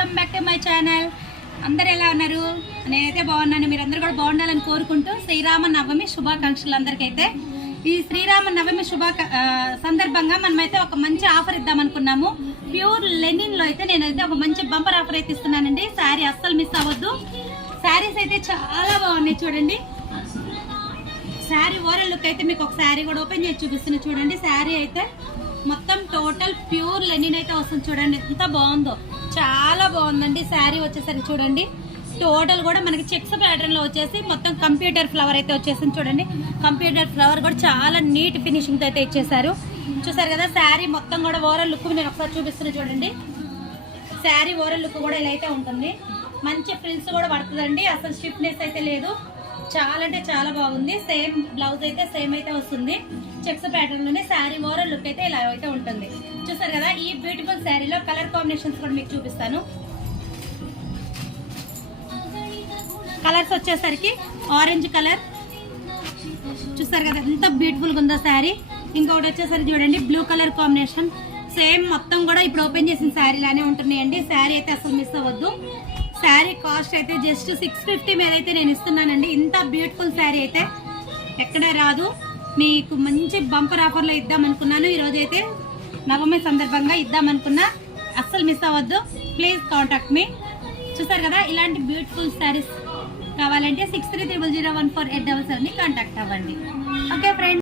Welcome back to my channel. అందరు ఎలా ఉన్నారు? నేనైతే బాగున్నాను. మీరందరూ కూడా బాగుండాలని కోరుకుంటూ శ్రీరామ నవమి శుభాకాంక్షలు అందరికైతే. ఈ శ్రీరామ నవమి సందర్భంగా మనమైతే ఒక మంచి ఆఫర్ ఇద్దాం అనుకున్నాము. ప్యూర్ లెనిన్ లో అయితే నేనైతే ఒక మంచి బంపర్ ఆఫర్ అయితే ఇస్తున్నానండి. శారీ అస్సలు మిస్ అవ్వద్దు. శారీస్ అయితే చాలా బాగున్నాయి చూడండి. శారీ ఓవరాల్ లుక్ అయితే మీకు ఒక శారీ కూడా ఓపెన్ చేసి చూపిస్తున్నా చూడండి. శారీ అయితే మొత్తం టోటల్ ప్యూర్ లెనిన్ అయితే వస్తుంది చూడండి. ఎంత బాగుందో, చాలా బాగుందండి. శారీ వచ్చేసరికి చూడండి టోటల్ కూడా మనకి చెక్స్ ప్యాటర్న్ లో వచ్చేసి మొత్తం కంప్యూటర్ ఫ్లవర్ అయితే వచ్చేసింది చూడండి. కంప్యూటర్ ఫ్లవర్ కూడా చాలా నీట్ ఫినిషింగ్ తో అయితే ఇచ్చేసారు. చూసారు కదా శారీ మొత్తం కూడా ఓవరాల్ లుక్ నేను ఒకసారి చూపిస్తున్నా చూడండి. శారీ ఓవరాల్ లుక్ కూడా ఇలా అయితే ఉంటుంది. మంచి ఫ్రిల్స్ కూడా పడుతుందండి. అసలు స్టిఫ్నెస్ అయితే లేదు. చాలా అంటే చాలా బాగుంది. సేమ్ బ్లౌజ్ అయితే సేమ్ అయితే వస్తుంది. చెక్స్ ప్యాటర్న్ లోనే శారీ ఓవరాల్ లుక్ అయితే ఇలా అయితే ఉంటుంది. చూసారు కదా ఈ బ్యూటిఫుల్ శారీలో కలర్ కాంబినేషన్స్ కూడా మీకు చూపిస్తాను. కలర్స్ వచ్చేసరికి ఆరెంజ్ కలర్, చూసారు కదా ఎంత బ్యూటిఫుల్ గా ఉందో శారీ. ఇంకొకటి వచ్చేసరికి చూడండి బ్లూ కలర్ కాంబినేషన్. సేమ్ మొత్తం కూడా ఇప్పుడు ఓపెన్ చేసిన శారీ లానే ఉంటున్నాయండి. శారీ అయితే అసలు మిస్ అవ్వద్దు. శారీ కాస్ట్ అయితే జస్ట్ 650 మీద అయితే నేను ఇస్తున్నానండి. ఇంత బ్యూటిఫుల్ శారీ అయితే ఎక్కడ రాదు. మీకు మంచి బంపర్ ఆఫర్లో ఇద్దాం అనుకున్నాను. ఈరోజు అయితే నవమి సందర్భంగా ఇద్దాం అనుకున్నా. అస్సలు మిస్ అవ్వద్దు. Please contact me. చూసారు కదా ఇలాంటి బ్యూటిఫుల్ శారీస్ కావాలంటే 630014 877 కాంటాక్ట్ అవ్వండి. Okay friends.